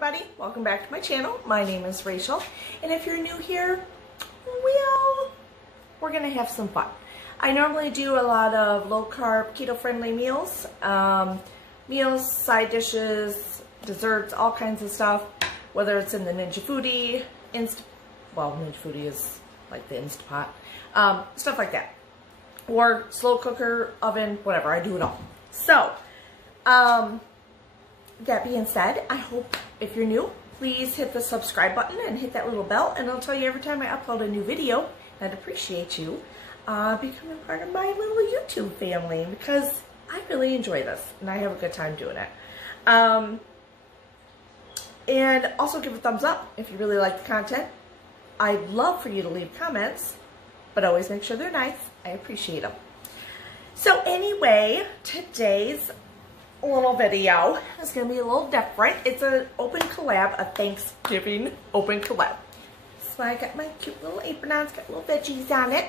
everybody, welcome back to my channel. My name is Rachel, and if you're new here, well, we're gonna have some fun. I normally do a lot of low-carb, keto-friendly meals, side dishes, desserts, all kinds of stuff, whether it's in the Ninja Foodie, Ninja Foodie is like the Instapot, stuff like that, or slow cooker, oven, whatever, I do it all. So, that being said, I hope if you're new, please hit the subscribe button and hit that little bell, and it'll tell you every time I upload a new video. I'd appreciate you becoming part of my little YouTube family, because I really enjoy this and I have a good time doing it. And also give a thumbs up if you really like the content. I'd love for you to leave comments, but always make sure they're nice. I appreciate them. So anyway, today's little video is going to be a little different. It's an open collab, a Thanksgiving open collab. So I got my cute little apron on. It's got little veggies on it.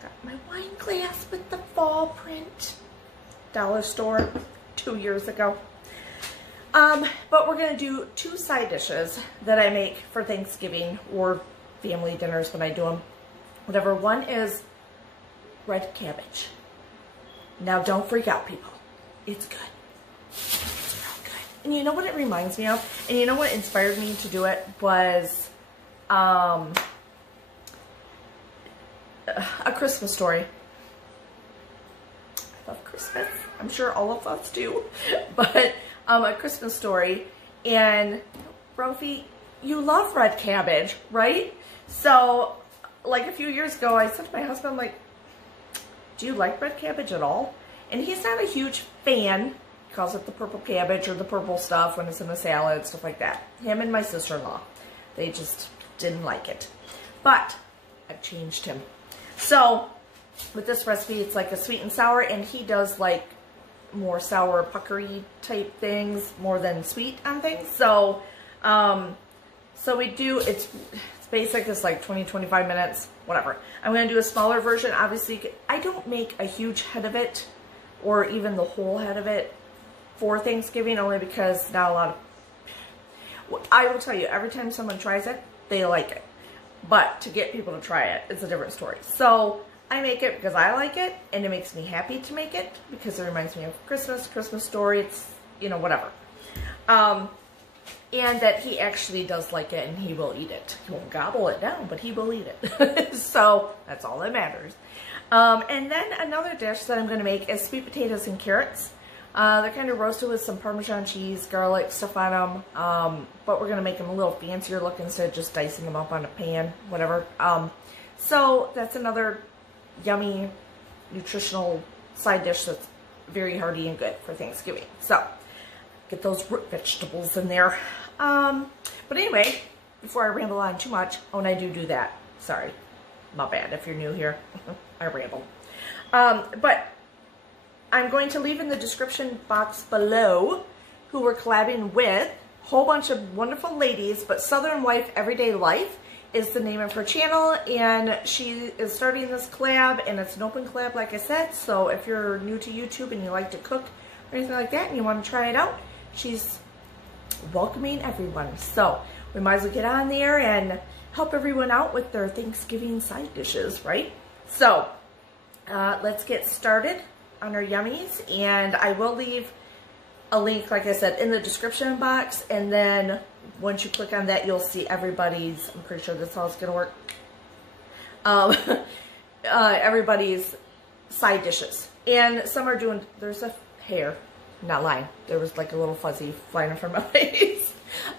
Got my wine glass with the fall print. Dollar store 2 years ago. But we're going to do two side dishes that I make for Thanksgiving or family dinners when I do them. Whatever. One is red cabbage. Now don't freak out, people. It's good. It's real good. And you know what it reminds me of? And you know what inspired me to do it was A Christmas Story. I love Christmas. I'm sure all of us do. But A Christmas Story. And Brophy, you love red cabbage, right? So like a few years ago, I said to my husband, like, do you like red cabbage at all? And he's not a huge fan. He calls it the purple cabbage or the purple stuff when it's in a salad, stuff like that. Him and my sister-in-law, they just didn't like it. But I've changed him. So with this recipe, it's like a sweet and sour, and he does like more sour, puckery type things more than sweet on things. So, so we do, it's basic. It's like 20-25 minutes, whatever. I'm going to do a smaller version. Obviously, I don't make a huge head of it or even the whole head of it for Thanksgiving, only because not a lot of, I will tell you, every time someone tries it, they like it. But to get people to try it, it's a different story. So I make it because I like it, and it makes me happy to make it because it reminds me of Christmas Story. It's, you know, whatever. And that he actually does like it, and he will eat it. He won't gobble it down, but he will eat it. So that's all that matters. And then another dish that I'm going to make is sweet potatoes and carrots. They're kind of roasted with some Parmesan cheese, garlic, stuff on them. But we're going to make them a little fancier look instead of just dicing them up on a pan, whatever. So that's another yummy, nutritional side dish that's very hearty and good for Thanksgiving. So get those root vegetables in there. But anyway, before I ramble on too much, oh, and I do that. Sorry. My bad if you're new here. I ramble. But I'm going to leave in the description box below who we're collabing with. A whole bunch of wonderful ladies, but SouthernWife EverydayLife is the name of her channel, and she is starting this collab, and it's an open collab, like I said. So if you're new to YouTube and you like to cook or anything like that and you want to try it out, she's welcoming everyone. So we might as well get on there and help everyone out with their Thanksgiving side dishes, right? So let's get started on our yummies, and I will leave a link, like I said, in the description box, and then once you click on that, you'll see everybody's, I'm pretty sure that's how it's gonna work, everybody's side dishes. And some are doing, there's a hair, not lying, there was like a little fuzzy flying in front of my face.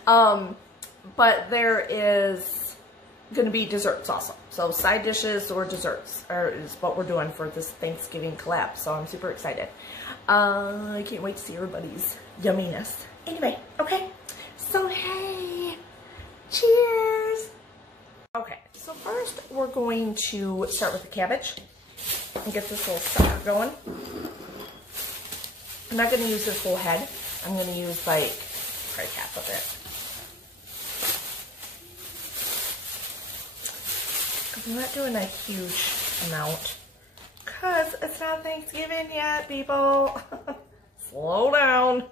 But there is going to be desserts also. So side dishes or desserts is what we're doing for this Thanksgiving collab. So I'm super excited. I can't wait to see everybody's yumminess. Anyway, okay. So hey, cheers. Okay, so first we're going to start with the cabbage and get this little sucker going. I'm not going to use this whole head. I'm going to use like probably half of it. I'm not doing a huge amount because it's not Thanksgiving yet, people. Slow down.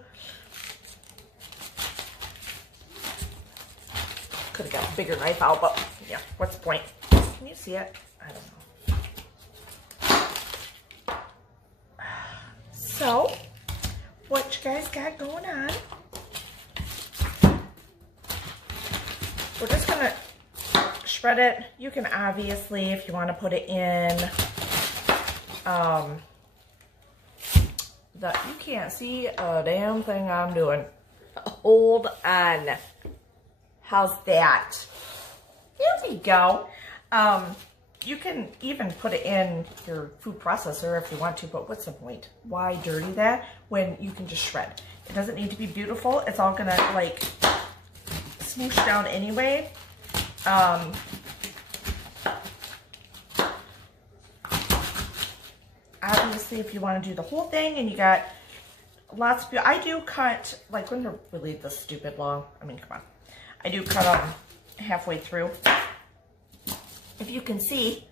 could have got a bigger knife out, but yeah, what's the point? Can you see it? I don't know. So, what you guys got going on? We're just gonna shred it. You can obviously, if you want to put it in, you can't see a damn thing I'm doing. Hold on. How's that? There we go. You can even put it in your food processor if you want to, but what's the point? Why dirty that when you can just shred? It doesn't need to be beautiful. It's all gonna like smoosh down anyway. Obviously, if you want to do the whole thing and you got lots of, I do cut, like when they're really this stupid long, I mean, come on. I do cut them halfway through. If you can see,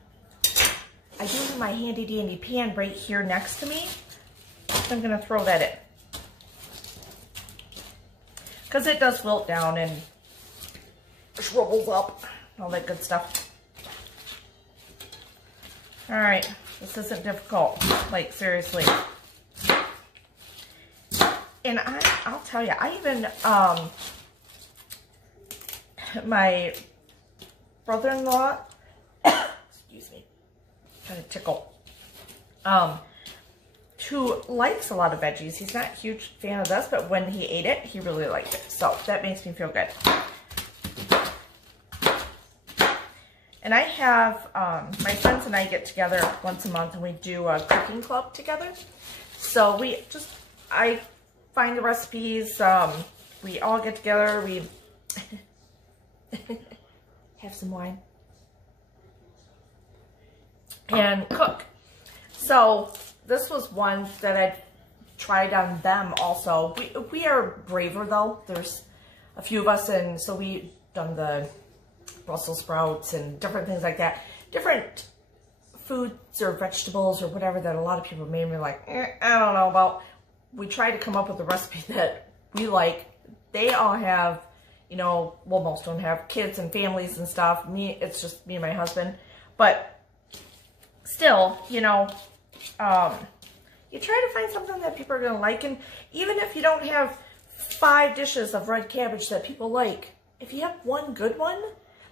I do have my handy dandy pan right here next to me. So I'm going to throw that in. Because it does wilt down and shrivels up, all that good stuff. All right, this isn't difficult, like seriously. And I'll tell you, I even, my brother-in-law, excuse me, kind of tickle, who likes a lot of veggies. He's not a huge fan of this, but when he ate it, he really liked it. So that makes me feel good. And I have, my friends and I get together once a month and we do a cooking club together. So I find the recipes, we all get together, we have some wine and cook. So this was one that I tried on them also. We are braver though. There's a few of us, and so we've done the Brussels sprouts and different things like that. Different foods or vegetables or whatever that a lot of people may be like, I don't know about. We try to come up with a recipe that we like. They all have, you know, well, most of them have kids and families and stuff. Me, it's just me and my husband. But still, you know, you try to find something that people are going to like. And even if you don't have 5 dishes of red cabbage that people like, if you have one good one,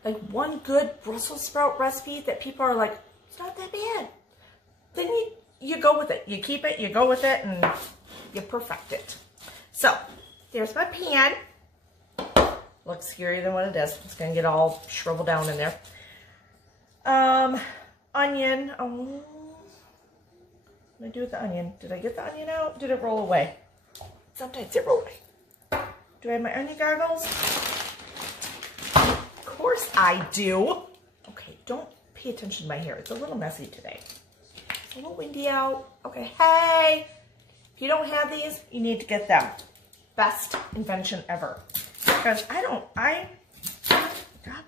like one good Brussels sprout recipe that people are like, it's not that bad, then you go with it. You keep it, you go with it, and you perfect it. So, there's my pan. Looks scarier than what it is. It's going to get all shriveled down in there. Onion. Oh, what did I do with the onion? Did I get the onion out? Did it roll away? Sometimes it rolls away. Do I have my onion goggles? Of course I do. Okay, don't pay attention to my hair. It's a little messy today. It's a little windy out. Okay, hey. If you don't have these, you need to get them. Best invention ever. Because God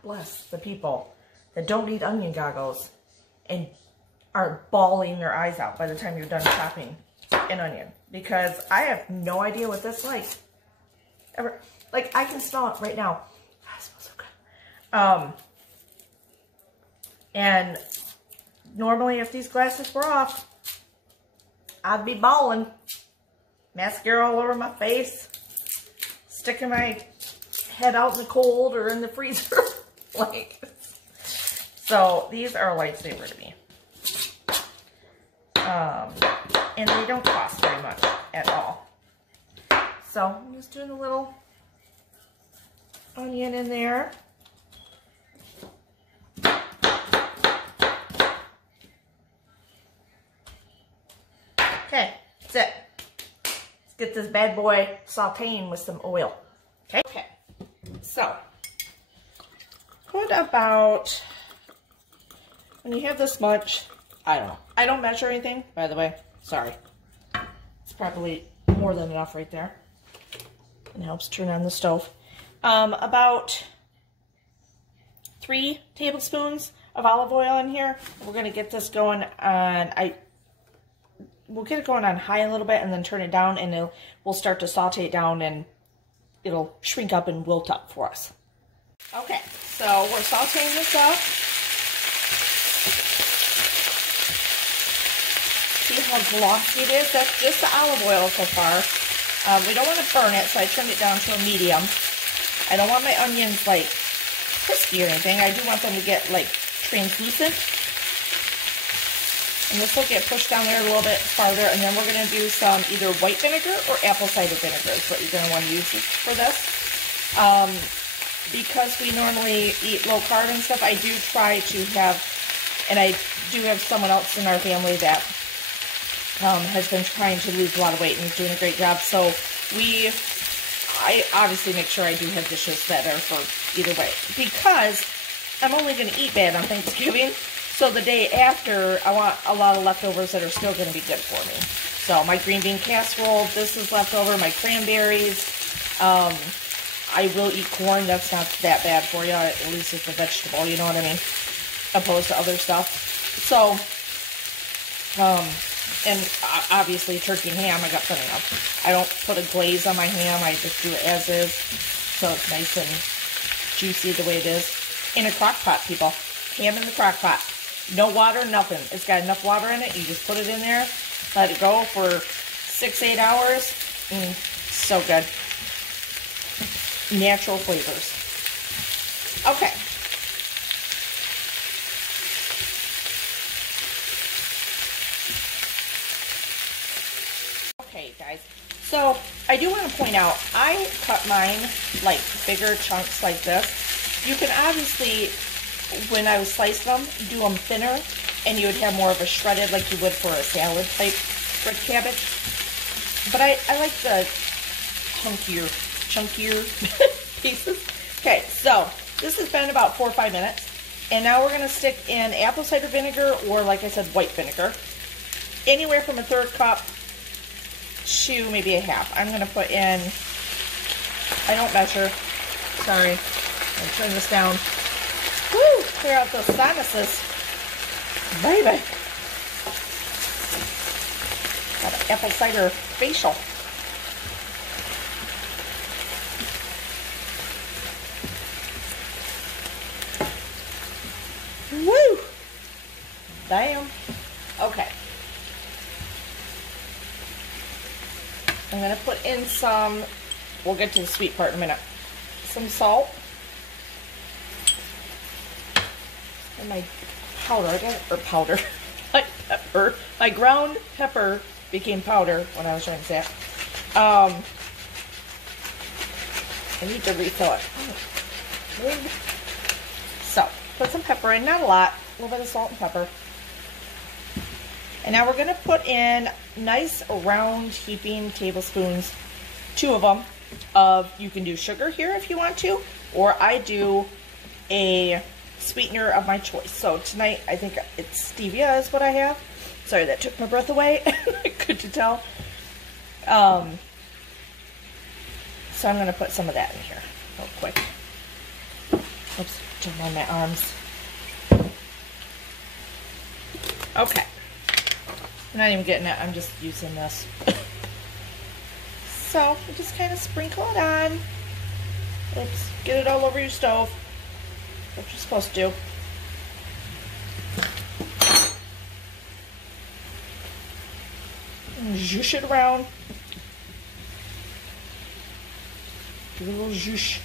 bless the people that don't need onion goggles and are bawling their eyes out by the time you're done chopping an onion. Because I have no idea what this like. Ever. Like, I can smell it right now. It smells so good. And normally if these glasses were off, I'd be bawling. Mascara all over my face. Sticking my head out in the cold or in the freezer. Like, so these are a lifesaver to me. And they don't cost very much at all. So I'm just doing a little onion in there. Okay, that's it. Let's get this bad boy sauteing with some oil. Okay. Okay. So, what about when you have this much? I don't know. I don't measure anything, by the way. Sorry. It's probably more than enough right there. And it helps turn on the stove. About 3 tablespoons of olive oil in here. We're going to get this going on, we'll get it going on high a little bit and then turn it down, and we'll start to saute it down and it'll shrink up and wilt up for us. Okay, so we're sauteing this up. See how glossy it is? That's just the olive oil so far. We don't want to burn it, so I trimmed it down to a medium. I don't want my onions like crispy or anything. I do want them to get like translucent. And this will get pushed down there a little bit farther, and then we're going to do some either white vinegar or apple cider vinegar is what you're going to want to use for this. Because we normally eat low carb and stuff, I do try to have, and I do have someone else in our family that has been trying to lose a lot of weight and is doing a great job. So I obviously make sure I do have dishes that are for either way, because I'm only going to eat bad on Thanksgiving. So the day after, I want a lot of leftovers that are still going to be good for me. So my green bean casserole, this is leftover. My cranberries. I will eat corn. That's not that bad for you. At least it's a vegetable, you know what I mean? Opposed to other stuff. So, and obviously turkey and ham I got plenty of. I don't put a glaze on my ham. I just do it as is. So it's nice and juicy the way it is. In a crock pot, people. Ham in the crock pot. No water, nothing. It's got enough water in it. You just put it in there. Let it go for 6-8 hours. So good. Natural flavors. Okay. Okay, guys. So, I do want to point out, I cut mine like bigger chunks like this. You can obviously, when I was slicing them, do them thinner, and you would have more of a shredded like you would for a salad type red cabbage. But I like the chunkier pieces. Okay, so this has been about 4 or 5 minutes, and now we're going to stick in apple cider vinegar, or like I said, white vinegar. Anywhere from a 1/3 cup to maybe a half. I'm going to put in, I don't measure, sorry, I'll turn this down. Woo! Clear out those sinuses. Baby. Got an apple cider facial. Woo! Damn. Okay. I'm going to put in some, we'll get to the sweet part in a minute, some salt. And my powder, my pepper, my ground pepper became powder when I was trying to say it. I need to refill it. So, put some pepper in, not a lot, a little bit of salt and pepper. And now we're going to put in nice round heaping tablespoons, 2 of them, of, you can do sugar here if you want to, or I do a sweetener of my choice. So tonight I think it's stevia is what I have. Sorry, that took my breath away. Could you tell? So I'm going to put some of that in here real quick. Oops, jump on my arms. Okay. I'm not even getting it, I'm just using this. So, we just kind of sprinkle it on. Oops, get it all over your stove. What you're supposed to do. And zhoosh it around. Give it a little zhoosh.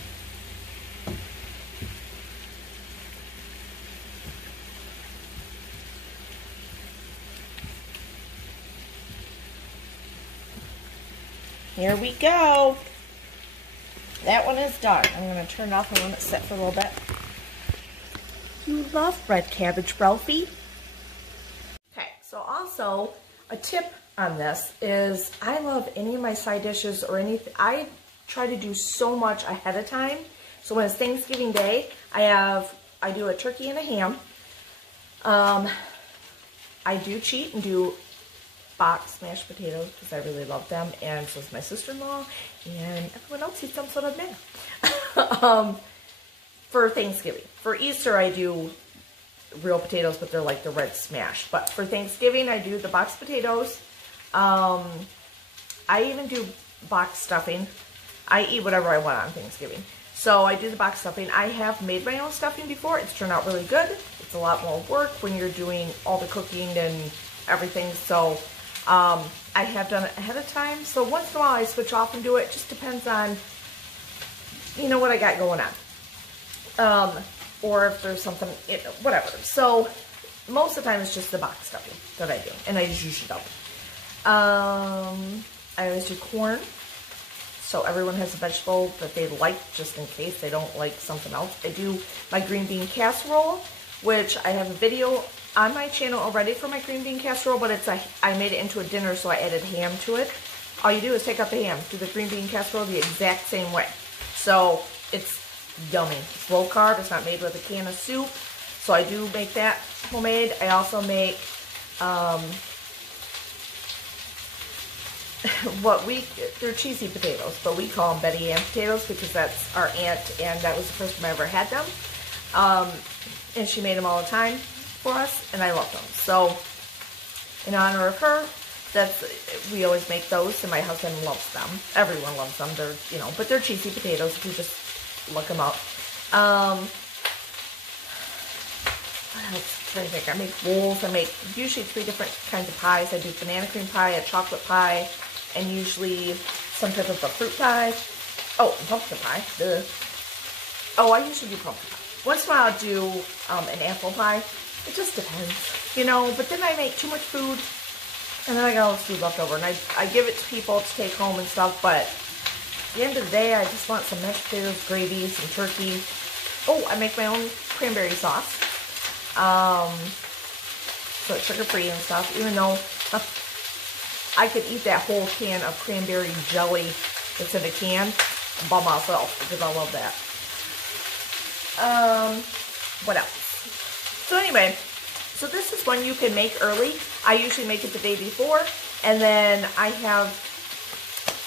Here we go. That one is done. I'm going to turn it off and let it sit for a little bit. You love red cabbage, Ralphie. Okay, so also a tip on this is I love any of my side dishes or anything. I try to do so much ahead of time. So when it's Thanksgiving Day, I do a turkey and a ham. I do cheat and do box mashed potatoes because I really love them, and so is my sister-in-law, and everyone else eats them, so it doesn't matter. For Thanksgiving. For Easter, I do real potatoes, but they're like the red smash. But for Thanksgiving, I do the box potatoes. I even do box stuffing. I eat whatever I want on Thanksgiving. So I do the box stuffing. I have made my own stuffing before. It's turned out really good. It's a lot more work when you're doing all the cooking and everything. So I have done it ahead of time. So once in a while I switch off and do it. Just depends on, you know, what I got going on. Or if there's something, whatever. So most of the time it's just the box stuffing that I do. And I just usually don't. I always do corn. So everyone has a vegetable that they like, just in case they don't like something else. I do my green bean casserole, which I have a video on my channel already for my green bean casserole, but I made it into a dinner, so I added ham to it. All you do is take out the ham, do the green bean casserole the exact same way. So it's yummy. It's low carb. It's not made with a can of soup. So I do make that homemade. I also make they're cheesy potatoes, but we call them Betty Ann potatoes because that's our aunt, and that was the first time I ever had them. And she made them all the time for us, and I love them. So in honor of her, we always make those, and my husband loves them. Everyone loves them. They're, you know, but they're cheesy potatoes if you just look them up. What else do I make? I make rolls. I make usually 3 different kinds of pies. I do banana cream pie, a chocolate pie, and usually some type of a fruit pie. Oh, pumpkin pie. Duh. Oh, I usually do pumpkin pie. Once in a while I'll do an apple pie. It just depends, you know. But then I make too much food, and then I got all this food left over, and I give it to people to take home and stuff. But at the end of the day, I just want some mashed potatoes, gravy, some turkey. Oh, I make my own cranberry sauce. So it's sugar-free and stuff, even though I could eat that whole can of cranberry jelly that's in a can by myself because I love that. What else? So anyway, so this is one you can make early. I usually make it the day before, and then I have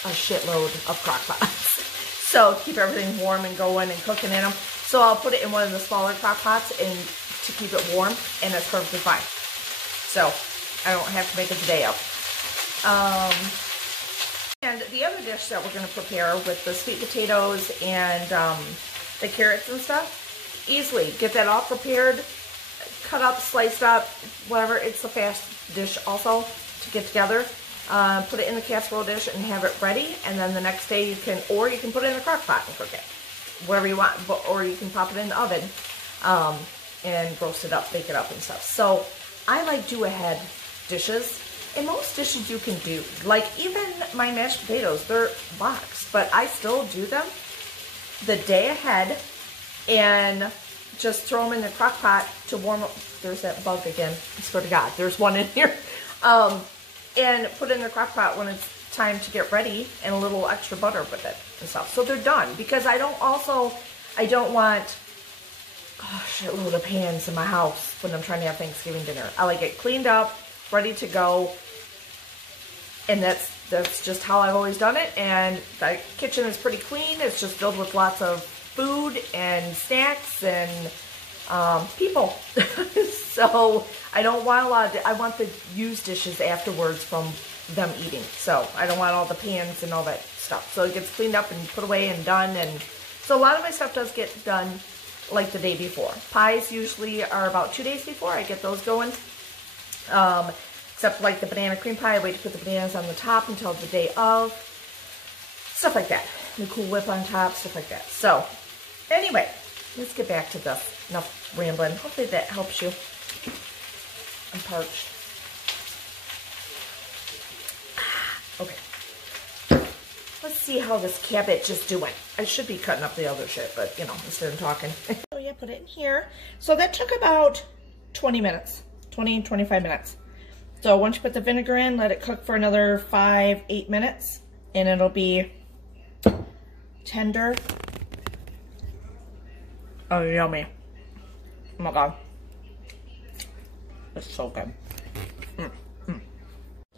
a shitload of crock pots. So keep everything warm and going and cooking in them. So I'll put it in one of the smaller crock pots and to keep it warm, and it's perfectly fine. So I don't have to make it the day up. And the other dish that we're going to prepare with the sweet potatoes and the carrots and stuff, easily get that all prepared, cut up, sliced up, whatever. It's a fast dish also to get together. Put it in the casserole dish and have it ready, and then the next day you can put it in a crock pot and cook it, whatever you want, or you can pop it in the oven and roast it up, bake it up and stuff. So I like do-ahead dishes, and most dishes you can do. Like even my mashed potatoes, they're boxed, but I still do them the day ahead and just throw them in the crock pot to warm up. There's that bug again. I swear to God, there's one in here. And put it in the crock pot when it's time to get ready, and a little extra butter with it and stuff. So they're done, because I don't want a shitload of pans in my house when I'm trying to have Thanksgiving dinner. I like it cleaned up, ready to go, and that's just how I've always done it. And the kitchen is pretty clean. It's just filled with lots of food and snacks and people. So I don't want a lot of, I want the used dishes afterwards from them eating. So I don't want all the pans and all that stuff. So it gets cleaned up and put away and done. And so a lot of my stuff does get done like the day before. Pies usually are about 2 days before I get those going. Except like the banana cream pie, I wait to put the bananas on the top until the day of. Stuff like that. The Cool Whip on top, stuff like that. So anyway, let's get back to this. Enough rambling. Hopefully that helps you. I'm parched. Okay. Let's see how this cabbage is doing. I should be cutting up the other shit, but you know, instead of talking. So yeah, put it in here. So that took about 20 minutes. 20, 25 minutes. So once you put the vinegar in, let it cook for another 5-8 minutes, and it'll be tender. Oh, yummy. Oh my God. It's so good.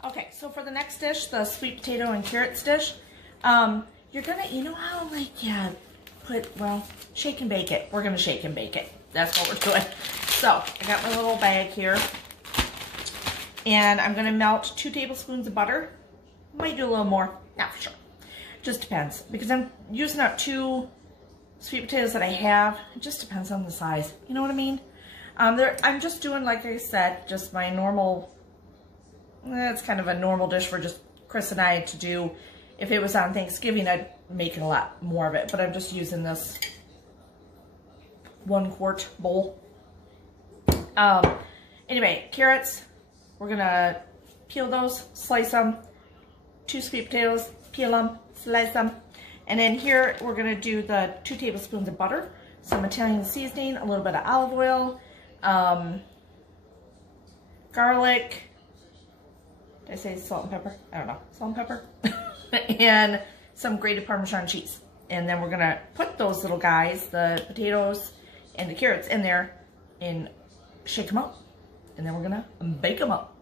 Okay, so for the next dish, the sweet potato and carrots dish, you're gonna, you know how like, yeah, shake and bake it. We're gonna shake and bake it. That's what we're doing. So I got my little bag here, and I'm gonna melt 2 tablespoons of butter. Might do a little more, not for sure. Just depends, because I'm using up 2 sweet potatoes that I have. It just depends on the size. You know what I mean? I'm just doing, like I said, just my normal, it's kind of a normal dish for just Chris and I to do. If it was on Thanksgiving, I'd make a lot more of it, but I'm just using this 1 quart bowl. Anyway, carrots, we're gonna peel those, slice them. 2 sweet potatoes, peel them, slice them. And then here, we're gonna do the 2 tablespoons of butter, some Italian seasoning, a little bit of olive oil, garlic, did I say salt and pepper? I don't know, salt and pepper, and some grated Parmesan cheese. And then we're gonna put those little guys, the potatoes and the carrots, in there and shake them up. And then we're gonna bake them up.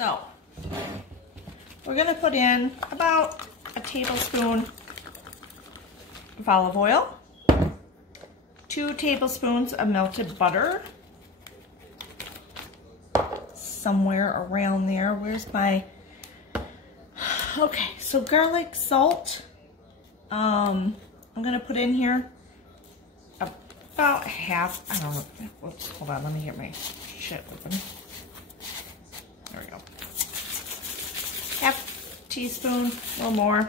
So we're going to put in about a tablespoon of olive oil, 2 tablespoons of melted butter, somewhere around there. Where's my, okay, so garlic, salt. I'm going to put in here about half, I don't know, whoops, hold on, let me get my shit open. There we go. Half teaspoon, a little more,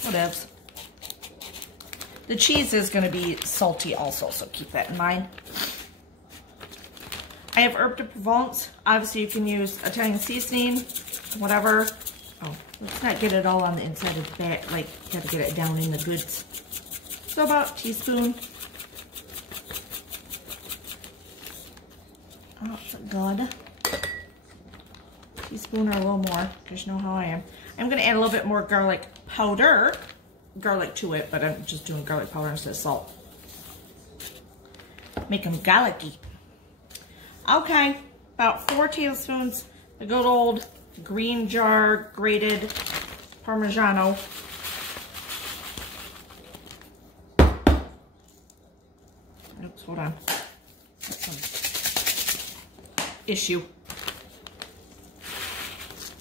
whatevs. The cheese is going to be salty also, so keep that in mind. I have herb de Provence. Obviously, you can use Italian seasoning, whatever. Oh, let's not get it all on the inside of the bag. Like, you got to get it down in the goods. So about a teaspoon. Oh, it's good. Teaspoon or a little more, because you know how I am. I'm going to add a little bit more garlic powder, garlic to it, but I'm just doing garlic powder instead of salt. Make them garlicky. Okay, about 4 tablespoons, the good old green jar grated Parmigiano. Oops, hold on. That's some issue.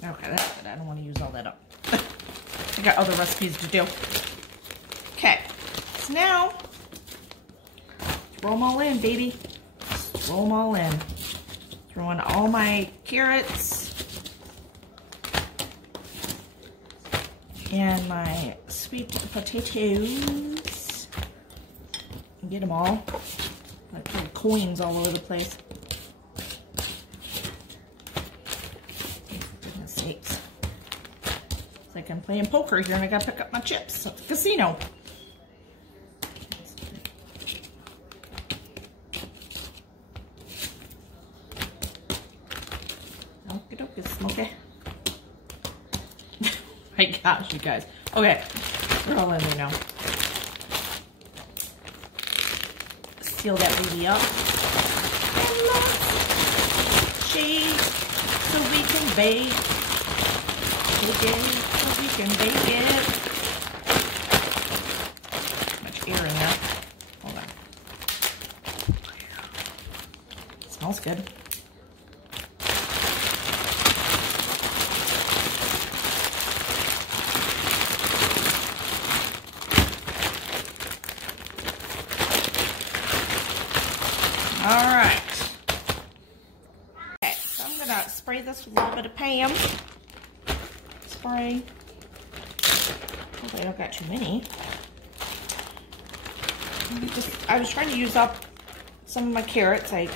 Okay, that's good. I don't want to use all that up. I got other recipes to do. Okay, so now, throw them all in, baby. Throw them all in. Throw in all my carrots and my sweet potatoes. Get them all. Like little coins all over the place. For goodness sakes. It's like I'm playing poker here and I gotta pick up my chips at the casino. Okay. My gosh, you guys. Okay, we're all in there now. Seal that baby up. And let's shake so we can bake. Shake it so we can bake it. Too much air in there. Hold on. Smells good. All right. Okay, so I'm gonna spray this with a little bit of PAM. Spray. Hopefully I don't got too many. I was trying to use up some of my carrots. I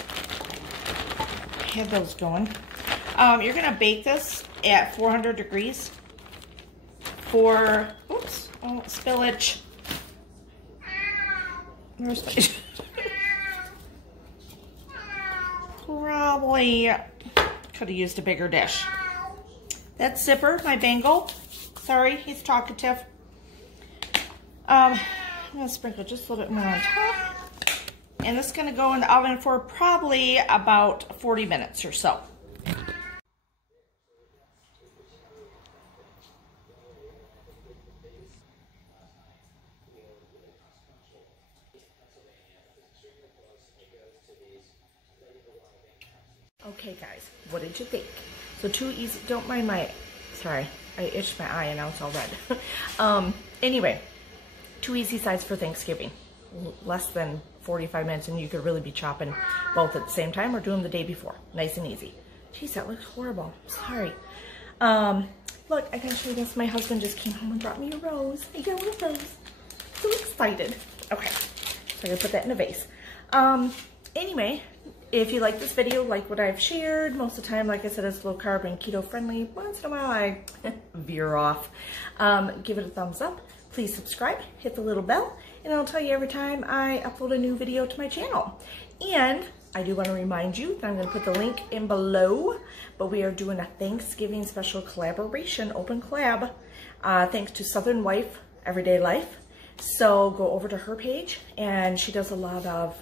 had those going. You're gonna bake this at 400 degrees for, oops, oh, spillage. Where's my Probably could have used a bigger dish. That's Zipper, my Bengal. Sorry, he's talkative. I'm gonna sprinkle just a little bit more on top. And this is gonna go in the oven for probably about 40 minutes or so. Okay guys, what did you think? So 2 easy, don't mind my, sorry, I itched my eye and now it's all red. Anyway, 2 easy sides for Thanksgiving. Less than 45 minutes and you could really be chopping both at the same time or do them the day before. Nice and easy. Jeez, that looks horrible. Sorry. Look, I gotta show you this. My husband just came home and brought me a rose. I got a rose. So excited. Okay, so I'm gonna put that in a vase. Anyway, if you like this video, like what I've shared, most of the time, like I said, it's low carb and keto friendly. Once in a while, I veer off. Give it a thumbs up. Please subscribe, hit the little bell, and I'll tell you every time I upload a new video to my channel. And I do want to remind you that I'm going to put the link in below, but we are doing a Thanksgiving special collaboration, open collab, thanks to SouthernWife EverydayLife. So go over to her page, and she does a lot of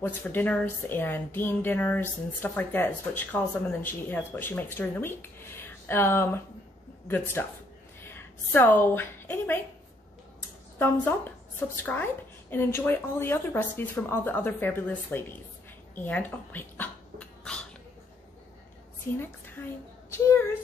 what's for dinners and Dean dinners and stuff like that is what she calls them, and then she has what she makes during the week. Good stuff. So anyway, thumbs up, subscribe, and enjoy all the other recipes from all the other fabulous ladies. And, oh wait, oh God. See you next time. Cheers.